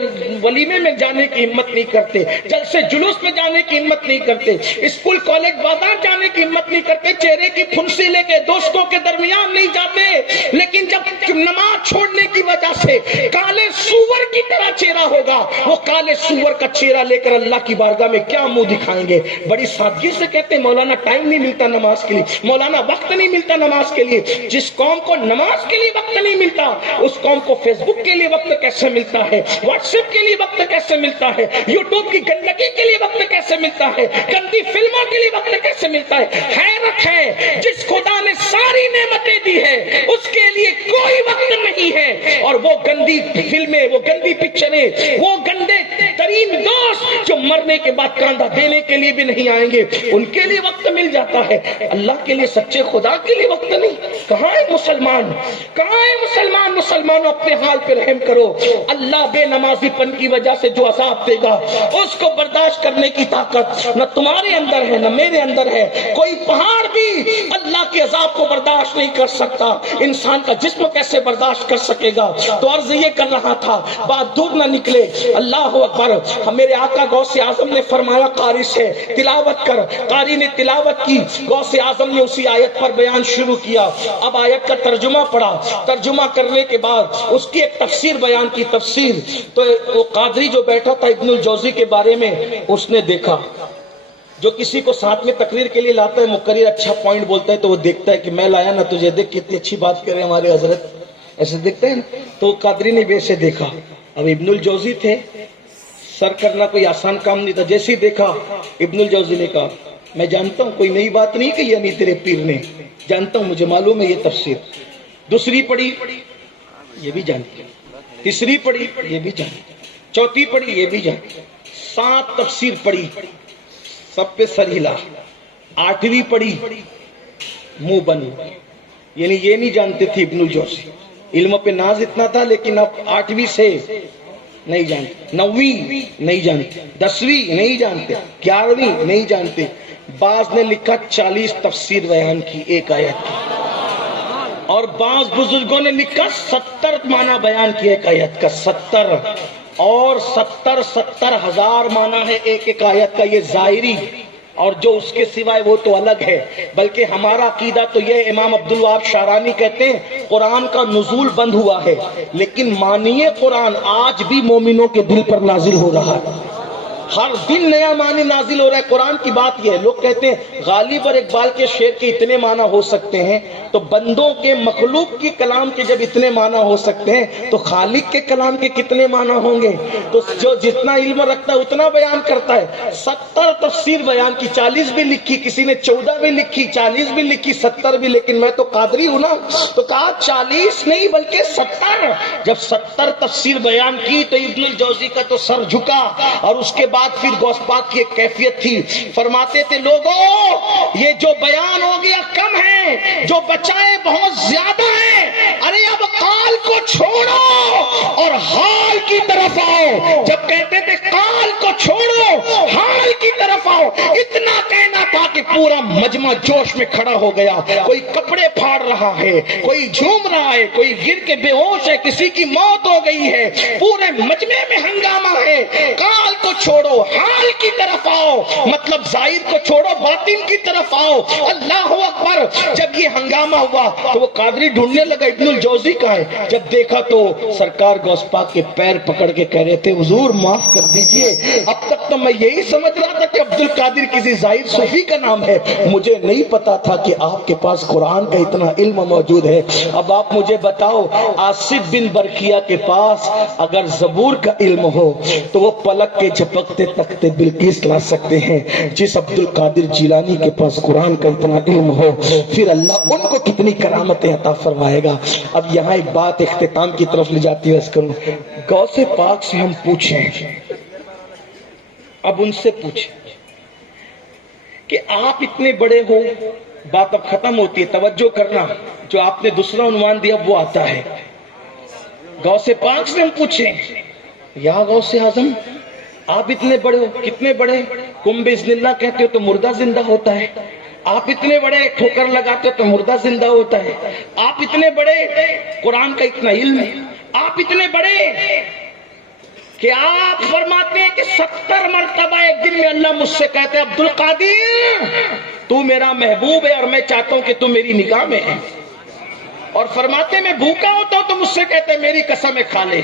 ولیمے میں جانے کی ہمت نہیں کرتے، جلسے جلوس میں جانے کی ہمت نہیں کرتے، اسکول کالج بازار جانے کی ہمت نہیں کرتے، چہرے کی پھنسی لے کے دوستوں کے درمیان نہیں جاتے۔ لیکن جب نماز چھوڑنے کی وجہ سے کالے سور کی طرح چہرہ ہوگا، وہ کالے سور کا چہرہ لے کر اللہ کی بارگاہ میں کیا منہ دکھائیں گے؟ بڑی سادگی سے کہتے ہیں مولانا ٹائم نہیں ملتا نماز کے لیے، مولانا وقت نہیں ملتا نماز کے لیے۔ جس قوم کو نماز کے لیے وقت نہیں ملتا، اس قوم کو فیس بک کے لیے وقت کیسے ملتا ہے، واٹس ایپ کے لیے وقت کیسے ملتا ہے، یوٹیوب کی گندگی کے لیے وقت کیسے ملتا ہے، گندی فلموں کے لیے وقت کیسے ملتا ہے؟ حیرت ہے، جس خدا نے ساری نعمتیں دی ہے اس کے لیے کوئی وقت نہیں ہے، اور وہ گندی فلمیں، وہ گندی پکچریں، وہ گندے ترین دوست جو مرنے کے بعد کاندھا دینے کے لیے بھی نہیں آئیں گے، ان کے لیے وقت مل جاتا ہے، اللہ کے لیے، سچے خدا کے لیے وقت نہیں۔ کہاں ہے مسلمان؟ کہاں ہے مسلمان؟ مسلمانوں اپنے حال پہ رحم کرو۔ اللہ بے نمازی پن کی وجہ سے جو عذاب دے گا اس کو برداشت کرنے کی طاقت نہ تمہارے اندر ہے نہ میرے اندر ہے۔ کوئی پہاڑ بھی اللہ کے عذاب کو برداشت نہیں کر سکتا، انسان کا جسم کیسے برداشت کر سکے گا؟ تو عرض یہ کر رہا تھا، بات دور نہ نکلے۔ اللہ اکبر، میرے آقا غوث اعظم نے فرمایا قاری سے تلاوت کر، قاری نے تلاوت کی، غوث اعظم نے اسی آیت پر بیان شروع کیا۔ اب آیت کا ترجمہ پڑھا، ترجمہ کرنے کے بعد اس کی ایک تفسیر بیان کی، تفسیر تو وہ قادری جو بیٹھا تھا ابن الجوزی کے بارے میں اس نے دیکھا، جو کسی کو ساتھ میں تقریر کے لیے لاتا ہے، مقرر اچھا پوائنٹ بولتا ہے تو وہ دیکھتا ہے کہ میں لایا نا تجھے، دیکھ کتنی اچھی بات کرے ہمارے حضرت، ایسے دیکھتے ہیں نا، تو قادری نے بھی ایسے دیکھا۔ اب ابن الجوزی تھے، سر کرنا کوئی آسان کام نہیں تھا، جیسے ہی دیکھا ابن الجوزی نے کہا میں جانتا ہوں کوئی نئی بات نہیں کہی یعنی تیرے پیر نے، جانتا ہوں، مجھے معلوم ہے یہ تفسیر۔ دوسری پڑھی، یہ بھی جانتی، تیسری پڑھی، یہ بھی جانتی، چوتھی پڑھی، یہ بھی جانتی، 7 تفسیر پڑھی، سب پہ سر ہلا، 8ویں پڑھی، منہ بند، یعنی یہ نہیں جانتے تھے ابن الجوزی، علم پہ ناز اتنا تھا لیکن اب 8ویں سے نہیں جانتے، 9ویں نہیں جانتے، 10ویں نہیں جانتے، 11ویں نہیں جانتے۔ بعض نے لکھا 40 تفسیر بیان کی ایک آیت کی، اور بعض بزرگوں نے لکھا 70 معنی بیان کیا ایک آیت کا، 70 اور 70 ہزار معنی ہے ایک ایک آیت کا، یہ ظاہری، اور جو اس کے سوائے وہ تو الگ ہے۔ بلکہ ہمارا عقیدہ تو یہ، امام عبدالوہاب شعرانی کہتے ہیں قرآن کا نزول بند ہوا ہے لیکن معنی قرآن آج بھی مومنوں کے دل پر نازل ہو رہا ہے، ہر دن نیا معنی نازل ہو رہا ہے۔ قرآن کی بات یہ ہے، لوگ کہتے ہیں غالب اور اقبال کے شعر کے اتنے معنی ہو سکتے ہیں، تو بندوں کے، مخلوق کی کلام کے جب اتنے معنی ہو سکتے ہیں تو خالق کے کلام کے کتنے معنی ہوں گے؟ تو جو جتنا علم رکھتا ہے اتنا بیان کرتا ہے۔ 70 تفسیر بیان کی، 40 بھی لکھی، کسی نے 14 بھی لکھی، 40 بھی لکھی، 70 بھی، لیکن میں تو قادری ہوں نا، تو کہا 40 نہیں بلکہ 70۔ جب 70 تفسیر بیان کی تو ابن الجوزی کا تو سر جھکا، اور اس کے بعد پھر غوث پاک کی ایک کیفیت تھی، فرماتے تھے لوگوں یہ جو بیان ہو گیا کم ہے، جو بچائے بہت زیادہ ہے، ارے اب قال کو چھوڑو اور حال کی طرف آؤ۔ جب کہتے تھے قال کو چھوڑو حال کی طرف آؤ، اتنا کہنا تھا کہ پورا مجمع جوش میں کھڑا ہو گیا، کوئی کپڑے پھاڑ رہا ہے، کوئی جھوم رہا ہے، کوئی گر کے بے ہوش ہے، کسی کی موت ہو گئی ہے، پورے مجمع میں ہنگامہ ہے۔ قال کو چھوڑو حال کی طرف آؤ، مطلب ظاہر کو چھوڑو باطن کی طرف آؤ۔ اللہ اکبر۔ جب یہ ہنگامہ ہوا تو وہ قادری ڈھونڈنے لگا ابن الجوزی کا ہے، جب دیکھا تو سرکار غوث پاک کے پیر پکڑ کے کہہ رہے تھے حضور معاف کر دیجئے، اب تک تو میں یہی سمجھ رہا تھا کہ عبد القادر کسی ظاہر صوفی کا نام ہے، مجھے نہیں پتا تھا کہ آپ کے پاس قرآن کا اتنا علم موجود ہے۔ اب آپ مجھے بتاؤ، آصف بن برکیہ کے پاس اگر زبور کا علم ہو تو وہ پلک کے جھپکتے تختے بلقیس لا سکتے ہیں، جس عبد القادر جیلانی کے پاس قرآن کا اتنا علم ہو پھر اللہ ان کو کتنی کرامتیں عطا فرمائے گا۔ اب یہاں ایک بات اختتام کی طرف لے جاتی ہے، اس کروں غوث پاک سے ہم پوچھیں، اب ان سے پوچھیں کہ آپ اتنے بڑے ہو، بات اب ختم ہوتی ہے، توجہ کرنا، جو آپ نے دوسرا عنوان دیا وہ آتا ہے۔ غوث پاک سے ہم پوچھیں یا غوث اعظم آپ اتنے بڑے ہو، کتنے بڑے، کم بإذن اللہ کہتے ہو تو مردہ زندہ ہوتا ہے، آپ اتنے بڑے ٹھوکر لگاتے ہو تو مردہ زندہ ہوتا ہے، آپ اتنے بڑے قرآن کا اتنا علم ہے، آپ اتنے بڑے کہ آپ فرماتے ہیں کہ 70 مرتبہ ایک دن میں اللہ مجھ سے کہتے ہیں عبد القادر تو میرا محبوب ہے اور میں چاہتا ہوں کہ تو میری نگاہ میں ہے، اور فرماتے میں بھوکا ہوتا ہوں تو مجھ سے کہتے ہیں میری قسم کھا لے۔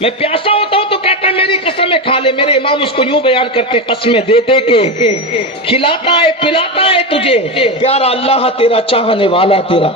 میں پیاسا ہوتا ہوں تو کہتا ہے میری قسمیں کھا لے. میرے امام اس کو یوں بیان کرتے قسمیں دیتے کہ کھلاتا ہے پلاتا ہے تجھے پیارا اللہ تیرا چاہنے والا تیرا.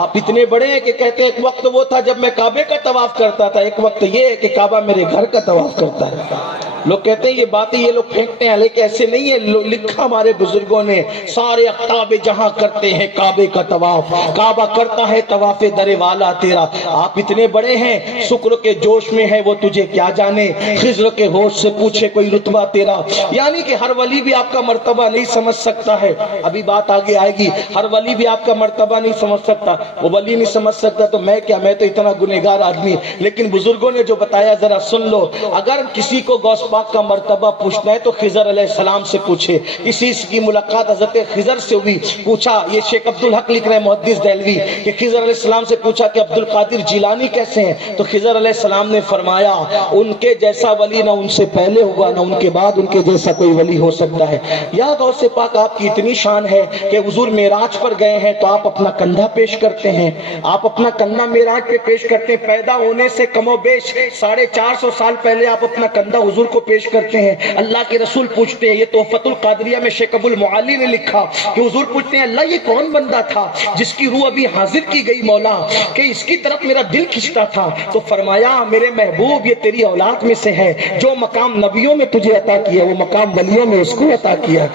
آپ اتنے بڑے ہیں کہ کہتے ہیں ایک وقت وہ تھا جب میں کعبے کا طواف کرتا تھا, ایک وقت یہ ہے کہ کعبہ میرے گھر کا طواف کرتا ہے. لوگ کہتے ہیں یہ باتیں یہ لوگ پھینکتے ہیں, لیکن ایسے نہیں ہے. لکھا ہمارے بزرگوں نے سارے اقطاب جہاں کرتے ہیں کعبے کا طواف, کعبہ کرتا ہے طواف در والا تیرا. آپ اتنے بڑے ہیں, شکر کے جوش میں ہے وہ تجھے کیا جانے, خضر کے ہوش سے پوچھے کوئی رتبہ تیرا. یعنی کہ ہر ولی بھی آپ کا مرتبہ نہیں سمجھ سکتا ہے. ابھی بات آگے آئے گی, ہر ولی بھی آپ کا مرتبہ نہیں سمجھ سکتا. وہ ولی نہیں سمجھ سکتا تو میں کیا, میں تو اتنا گنہگار آدمی. لیکن بزرگوں نے جو بتایا ذرا سن لو. اگر کسی کو غوث پاک کا مرتبہ پوچھنا ہے تو خضر علیہ السلام سے پوچھے. کسی کی ملاقات حضرت خضر سے ہوئی, پوچھا, یہ شیخ عبدالحق لکھ رہے ہیں محدث دہلوی, کہ خضر علیہ السلام سے پوچھا کہ عبد القادر جیلانی کیسے ہیں, تو خضر علیہ السلام نے فرمایا ان کے جیسا ولی نہ ان سے پہلے ہوا نہ ان کے بعد ان کے جیسا کوئی ولی ہو سکتا ہے. یا غوث پاک آپ کی اتنی شان ہے کہ حضور معراج پر گئے ہیں تو آپ اپنا کندھا پیش کرتے ہیں, آپ اپنا کندھا معراج پہ پیش کرتے ہیں. پیدا ہونے سے کم و بیش 450 سال پہلے آپ اپنا کندھا حضور کو پیش کرتے ہیں. اللہ کے رسول پوچھتے ہیں, یہ تحفۃ القادریہ میں شیخ ابو المعالی نے لکھا کہ حضور پوچھتے ہیں اللہ یہ کون بندہ تھا جس کی روح ابھی حاضر کی گئی مولا, کہ اس کی طرف میرا دل کھنچتا تھا. تو فرمایا میرے محبوب یہ تیری اولاد میں سے ہے, جو مقام نبیوں میں تجھے عطا کیا وہ مقام ولیوں میں اس کو عطا کیا,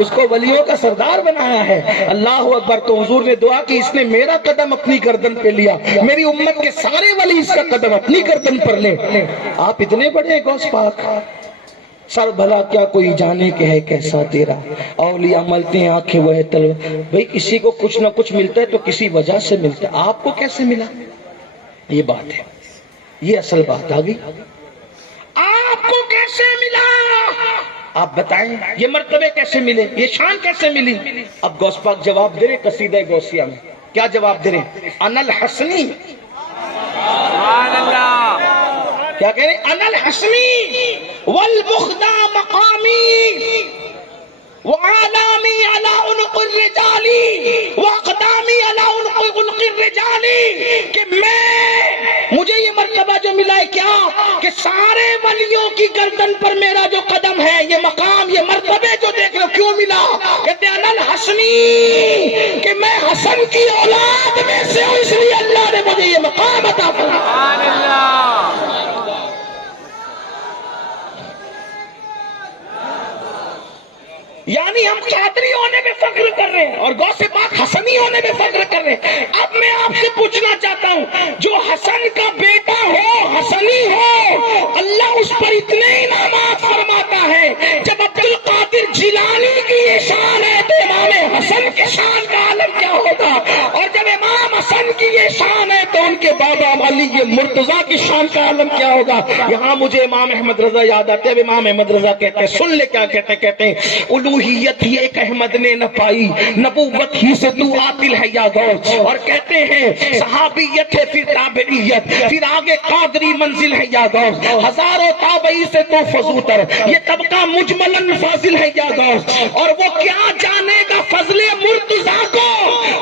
اس کو ولیوں کا سردار بنایا ہے. اللہ اکبر. تو حضور نے دعا کی اس نے میرا قدم اپنی گردن پہ لیا, میری امت کے سارے ولی اس کا قدم اپنی گردن پر لے. آپ اتنے بڑے غوث پاک, سر بھلا کیا کوئی جانے کہ ہے کیسا تیرا, اولیاء ملتے ہیں آنکھیں وہ ہے تلو. بھئی کسی کو کچھ نہ کچھ ملتا ہے تو کسی وجہ سے ملتا ہے, آپ کو کیسے ملا؟ یہ بات ہے, یہ اصل بات آ گئی. آپ کو کیسے ملا آپ بتائیں, یہ مرتبے کیسے ملے, یہ شان کیسے ملی؟ اب غوث پاک جواب دے رہے قصیدہ غوثیہ میں. کیا جواب دے رہے؟ انا الحسنی, سبحان اللہ, کیا کہہ رہے؟ انا الحسنی والبخدا مقامی وعالمی علی عنق الرجال واقدامی علی عنق الرجال, کہ مجھے یہ مرتبہ جو ملا ہے کیا, کہ سارے ولیوں کی گردن پر میرا جو قدم ہے, یہ مقام یہ مرتبے جو دیکھ رہے ہو کیوں ملا؟ کہتے ہیں انا الحسنی, کہ میں حسن کی اولاد میں سے ہوں اس لیے اللہ نے مجھے یہ مقام عطا فرمایا. یعنی ہم قادری ہونے میں فخر کر رہے ہیں اور غوث پاک حسنی ہونے میں فخر کر رہے ہیں. اب میں آپ سے پوچھنا چاہتا ہوں, جو حسن کا بیٹا ہو, حسنی ہو, اللہ اس پر اتنے انعامات فرماتا ہے. جب عبد القادر جیلانی کی یہ شان ہے تو امام حسن کی شان کا عالم کیا ہوگا, اور جب امام حسن کی یہ شان ہے تو ان کے بابا علی مرتضیٰ کی شان کا عالم کیا ہوگا. یہاں مجھے امام احمد رضا یاد آتے ہیں. اب امام احمد رضا کہتے ہیں, سن لے کیا کہتے ہیں, کہتے ہیں الوہیت ہی ایک احمد نے نہ پائی, نبوت ہی سے تو عاطل ہے یا غوث. اور کہتے ہیں صحابیت ہے پھر تابعیت, پھر آگے قادری منزل ہے یا غوث. ہزاروں تابعی سے تو فضوتر, یہ طبقہ مجملاً فاضل ہے یا غوث. اور وہ کیا جانے گا فضل مرتضیٰ کو,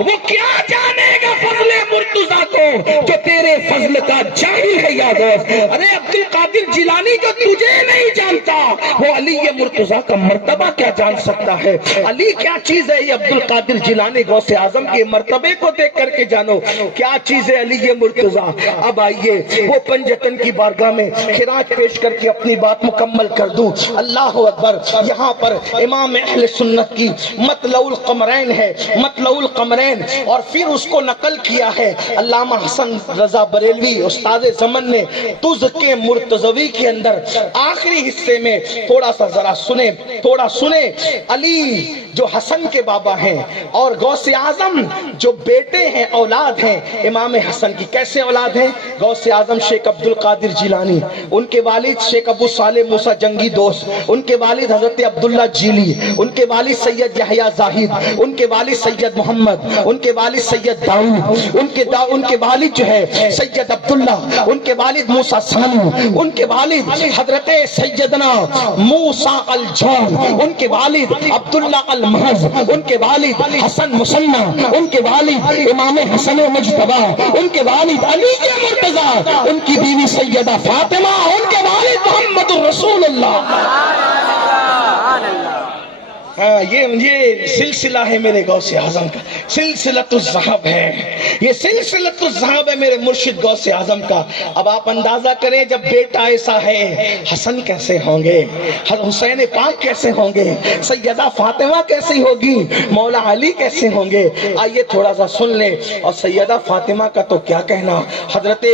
وہ کیا جانے گا فضل مرتضیٰ کو جو تیرے فضل کا جاہل ہے یا غوث. ارے عبد القادر جیلانی جو تجھے نہیں جانتا وہ علی مرتضیٰ کا مرتبہ کیا جان سکتا ہے. علی کیا چیز ہے, یہ عبد القادر جیلانی غوث اعظم کے مرتبے کو دیکھ کر کے جانو کیا چیز ہے علی مرتضیٰ. اب آئیے وہ پنجتن کی بارگاہ میں خراج پیش کر کے اپنی بات مکمل کر دوں. اللہ اکبر. یہاں پر امام اہل سنت کی مطلع القمرین ہے, مطلع القمرین, اور پھر اس کو نقل کیا ہے علامہ حسن رضا بریلوی استاد زمن نے تز کے مرتضوی کے اندر آخری حصے میں. تھوڑا سا ذرا سنیں, تھوڑا سنیں. علی جو حسن کے بابا ہیں اور غوث اعظم جو بیٹے ہیں, اولاد ہیں امام حسن کی. کیسے اولاد ہیں؟ غوث اعظم شیخ عبد القادر جیلانی, ان کے والد شیخ ابو صالح موسیٰ جنگی دوست, ان کے والد حضرت عبداللہ جیلی, ان کے والد سید یحییٰ زاہد, ان کے والد سید محمد, ان کے والد سید داؤد, ان کے والد جو ہے سید عبداللہ، ان کے والد موسیٰ ثانی، ان کے والد حضرت سیدنا موسیٰ الجون، ان کے والد عبداللہ المحض، ان کے والد حسن مسنہ، ان کے والد امام حسن مجتبی، ان کے والد علی کے مرتضی، ان کی بیوی سیدہ فاطمہ، ان کے والد محمد الرسول اللہ۔ ہاں یہ سلسلہ ہے میرے غوث اعظم کا، سلسلۃ الذہب ہے، یہ سلسلۃ الذہب ہے میرے مرشد غوث اعظم کا۔ اب آپ اندازہ کریں جب بیٹا ایسا ہے، حسن کیسے ہوں گے، حسین پاک کیسے ہوں گے، سیدہ فاطمہ کیسی ہوگی، مولا علی کیسے ہوں گے۔ آئیے تھوڑا سا سن لیں۔ اور سیدہ فاطمہ کا تو کیا کہنا، حضرت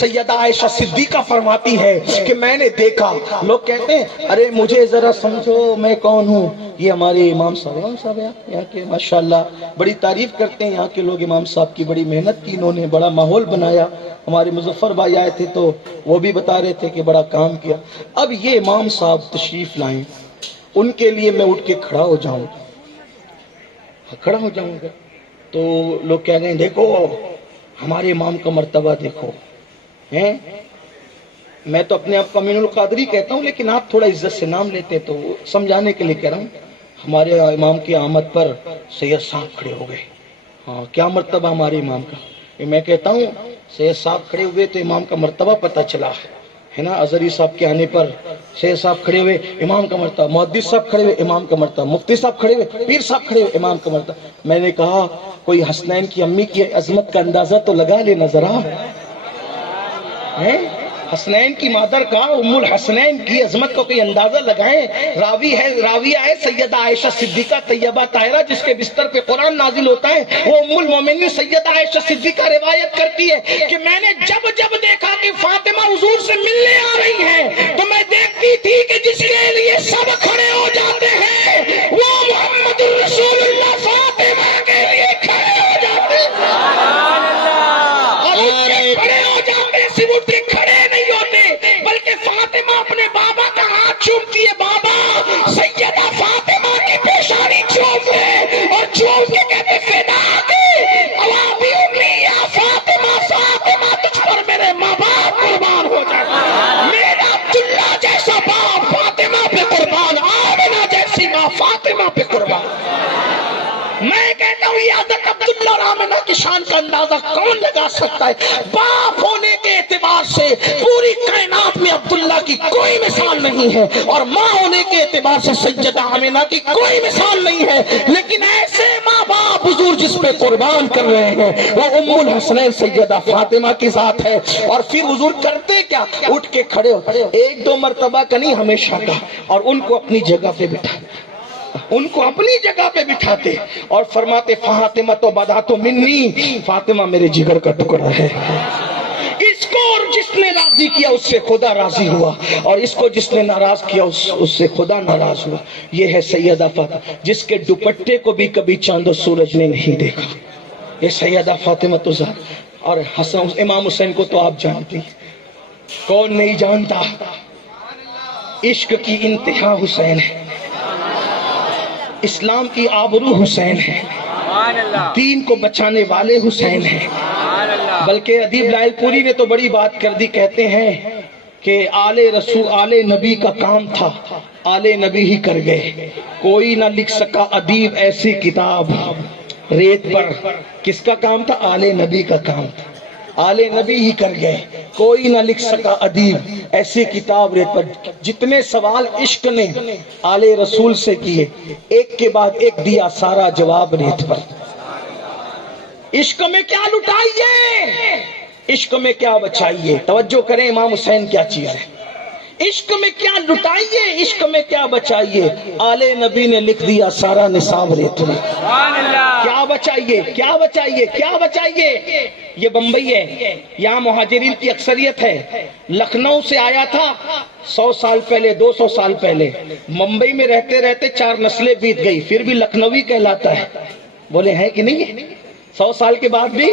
سیدہ عائشہ صدیقہ فرماتی ہے کہ میں نے دیکھا، لوگ کہتے ہیں ارے مجھے ذرا سمجھو میں کون ہوں، یہ ہمارے امام صاحب یہاں کے ماشاءاللہ بڑی تعریف کرتے ہیں یہاں کے لوگ، امام صاحب کی بڑی محنت کی، انہوں نے بڑا ماحول بنایا۔ ہمارے مظفر بھائی آئے تھے تو وہ بھی بتا رہے تھے کہ بڑا کام کیا۔ اب یہ امام صاحب تشریف لائیں، ان کے لیے میں اٹھ کے کھڑا ہو جاؤں گا تو لوگ کہہ رہے ہیں دیکھو ہمارے امام کا مرتبہ دیکھو ہیں۔ میں تو اپنے آپ کو امین القادری کہتا ہوں، لیکن آپ تھوڑا عزت سے نام لیتے تو سمجھانے کے لیے کہہ رہا ہوں۔ ہمارے امام کی آمد پر سید صاحب کھڑے ہو گئے، ہاں کیا مرتبہ ہمارے امام کا۔ میں کہتا ہوں سید صاحب کھڑے ہوئے تو امام کا مرتبہ پتہ چلا ہے نا۔ ازہری صاحب کے آنے پر سید صاحب کھڑے ہوئے، امام کا مرتبہ، محدث صاحب کھڑے ہوئے، امام کا مرتبہ، مفتی صاحب کھڑے ہوئے، پیر صاحب کھڑے ہوئے، امام کا مرتبہ۔ میں نے کہا کوئی حسنین کی امی کی عظمت کا اندازہ تو لگا لے نظر آ، حسنین کی مادر کا، ام الحسنین کی عظمت کو کوئی اندازہ لگائیں۔ راویہ ہے سیدہ عائشہ صدیقہ طیبہ طاہرہ، جس کے بستر پہ قرآن نازل ہوتا ہے، وہ ام المومنین سیدہ عائشہ صدیقہ روایت کرتی ہے کہ میں نے جب دیکھا کہ فاطمہ حضور سے ملنے آ رہی ہیں تو میں دیکھتی تھی کہ جس کے لیے سب کھڑے ہو جاتے ہیں وہ محمد الرسول اللہ فاطمہ کے لیے کھڑے ہو جاتے ہیں، اور کھڑے ہو جاتے صرف کھڑے نہیں ہوتے بلکہ فاطمہ اپنے بابا کا ہاتھ چومتی ہے، بابا سیدہ فاطمہ کی پیشانی چوم لے، اور چوم کے کہتے فدا کی اوابی امی یا فاطمہ، فاطمہ تجھ پر میرے ماں باپ قربان ہو جائے، میرا عبداللہ جیسا باپ فاطمہ پہ قربان، آمنہ جیسی ماں فاطمہ پہ قربان۔ میں کہتا ہوں یہ حضرت عبداللہ اور آمنہ کی شان کا اندازہ کون لگا سکتا ہے؟ باپ ہونے کے اعتبار سے پوری کائنات میں عبداللہ کی کوئی مثال نہیں ہے، اور ماں ہونے کے اعتبار سے سیدہ آمنہ کی کوئی مثال نہیں ہے، لیکن ایسے ماں باپ حضور جس پہ قربان کر رہے ہیں وہ ام الحسنین سیدہ فاطمہ کی ذات ہے۔ اور پھر حضور کرتے کیا، اٹھ کے کھڑے ہوتے، ایک دو مرتبہ کا نہیں، ہمیشہ کا، اور ان کو اپنی جگہ پہ بٹھاتے اور فرماتے فاطمہ تو بدات منی، فاطمہ میرے جگر کا ٹکڑا ہے، اس کو اور جس نے راضی کیا اس سے خدا راضی ہوا، اور اس کو جس نے ناراض کیا اس سے خدا ناراض ہوا۔ یہ ہے سیدہ فاطمہ جس کے دوپٹے کو بھی کبھی چاند و سورج نے نہیں دیکھا، یہ سیدہ فاطمہ تو زہرا۔ اور امام حسین کو تو آپ جانتے ہیں، کون نہیں جانتا، عشق کی انتہا حسین ہے، اسلام کی آبرو حسین ہے، دین کو بچانے والے حسین ہیں۔ بلکہ ادیب لائل پوری نے تو بڑی بات کر دی، کہتے ہیں کہ آل نبی کا کام تھا، آل نبی ہی کر گئے، کوئی نہ لکھ سکا ادیب ایسی کتاب ریت پر۔ کس کا کام تھا؟ آل نبی کا کام تھا، آل نبی ہی کر گئے، کوئی نہ لکھ سکا ادیب ایسی کتاب ریت پر۔ جتنے سوال عشق نے آل رسول سے کیے، ایک کے بعد ایک دیا سارا جواب ریت پر۔ عشق میں کیا لٹائیے، عشق میں کیا بچائیے، توجہ کریں امام حسین کیا چیز ہے، عشق میں کیا لٹائیے، عشق میں کیا بچائیے، آل نبی نے لکھ دیا سارا نصاب ریت میں۔ کیا بچائیے، کیا بچائیے، کیا بچائیے۔ یہ بمبئی ہے، یہاں مہاجرین کی اکثریت ہے، لکھنؤ سے آیا تھا 100 سال پہلے، 200 سال پہلے، ممبئی میں رہتے رہتے 4 نسلیں بیت گئی، پھر بھی لکھنوی کہلاتا ہے، بولے ہے کہ نہیں؟ 100 سال کے بعد بھی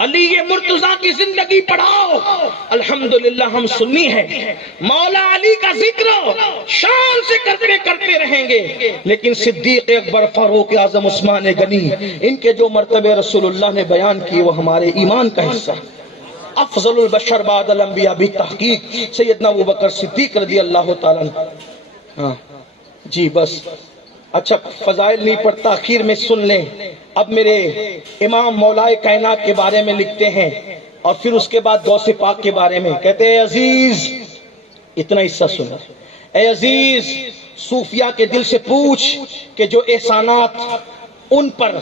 علی مرتضیٰ کی زندگی پڑھاؤ. الحمدللہ ہم سنی ہیں، مولا علی کا ذکر شان سے کرتے رہیں گے، لیکن صدیق اکبر، فاروق اعظم، عثمان غنی، ان کے جو مرتبے رسول اللہ نے بیان کیے وہ ہمارے ایمان کا حصہ. افضل البشر بعد الانبیاء بالتحقیق سیدنا ابوبکر صدیق رضی اللہ تعالیٰ عنہ. ہاں جی بس، اچھا فضائل نہیں پڑھتا، آخر میں سن لیں. اب میرے امام مولائے کائنات کے بارے میں لکھتے ہیں، اور پھر اس کے بعد غوث پاک کے بارے میں کہتے ہیں، عزیز اتنا حصہ سنا، اے عزیز صوفیاء کے دل سے پوچھ کہ جو احسانات ان پر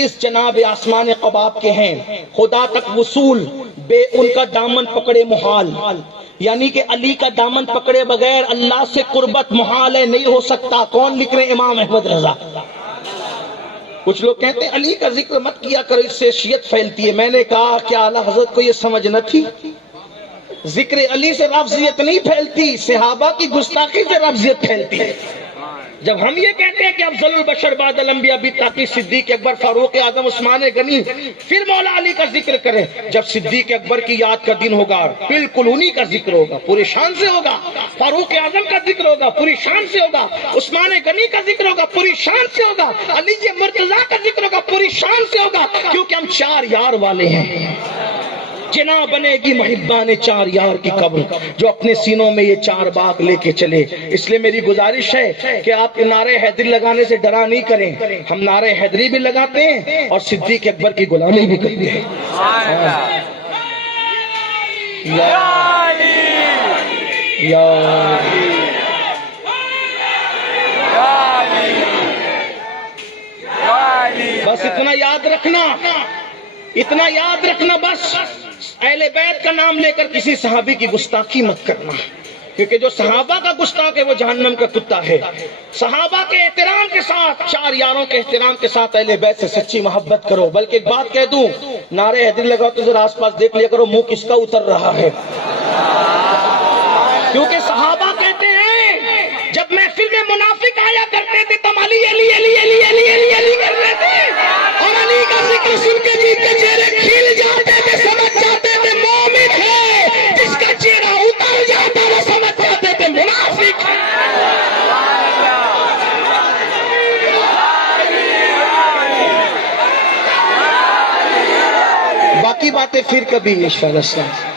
اس جناب آسمان قباب کے ہیں، خدا تک وصول بے ان کا دامن پکڑے محال. یعنی کہ علی کا دامن پکڑے بغیر اللہ سے قربت محال ہے، نہیں ہو سکتا. کون لکھ رہے ہیں؟ امام احمد رضا. کچھ لوگ کہتے ہیں علی کا ذکر مت کیا کرو، اس سے شیعت پھیلتی ہے. میں نے کہا کہ اعلیٰ حضرت کو یہ سمجھ نہ تھی، ذکر علی سے رفضیت نہیں پھیلتی، صحابہ کی گستاخی سے رفضیت پھیلتی ہے. جب ہم یہ کہتے ہیں کہ افضل البشر بعد الانبیاء بالتحقیق صدیق اکبر، فاروق اعظم، عثمان غنی، پھر مولا علی کا ذکر کریں. جب صدیق اکبر کی یاد کا دن ہوگا بالکل انہی کا ذکر ہوگا، پورے شان سے ہوگا. فاروق اعظم کا ذکر ہوگا، پوری شان سے ہوگا. عثمان غنی کا ذکر ہوگا، پوری شان سے ہوگا. علی مرتضیٰ کا ذکر ہوگا، پوری شان سے ہوگا. کیونکہ ہم چار یار والے ہیں. جنا بنے گی محبان چار یار کی قبر، جو اپنے سینوں میں یہ چار باغ لے کے چلے. اس لیے میری گزارش ہے کہ آپ نعرہ حیدری لگانے سے ڈرا نہیں کریں. ہم نعرہ حیدری بھی لگاتے ہیں اور صدیق اکبر کی غلامی بھی کرتے ہیں. بس اتنا یاد رکھنا، اتنا یاد رکھنا بس، اہل بیت کا نام لے کر کسی صحابی کی گستاخی مت کرنا، کیونکہ جو صحابہ کا گستاخ ہے وہ جہنم کا کتا ہے. صحابہ کے احترام کے ساتھ، چار یاروں کے احترام کے ساتھ اہل بیت سے سچی محبت کرو. بلکہ ایک بات کہہ دوں، نعرے حیدری لگاؤ تو ذرا آس پاس دیکھ لیا کرو منہ کس کا اتر رہا ہے. کیونکہ صحابہ کہتے ہیں جب محفل میں منافق آیا کرتے تھے تم علی علی علی علی علی علی علی کر رہے تھے، اور علی کا ذکر سن کے جی کے چہرے کھل جاتے تھے، سمجھ جاتے تھے مومن ہے. جس کا چہرہ اتر جاتا وہ سمجھ جاتے تھے منافق ہے. باقی باتیں پھر کبھی انشاءاللہ.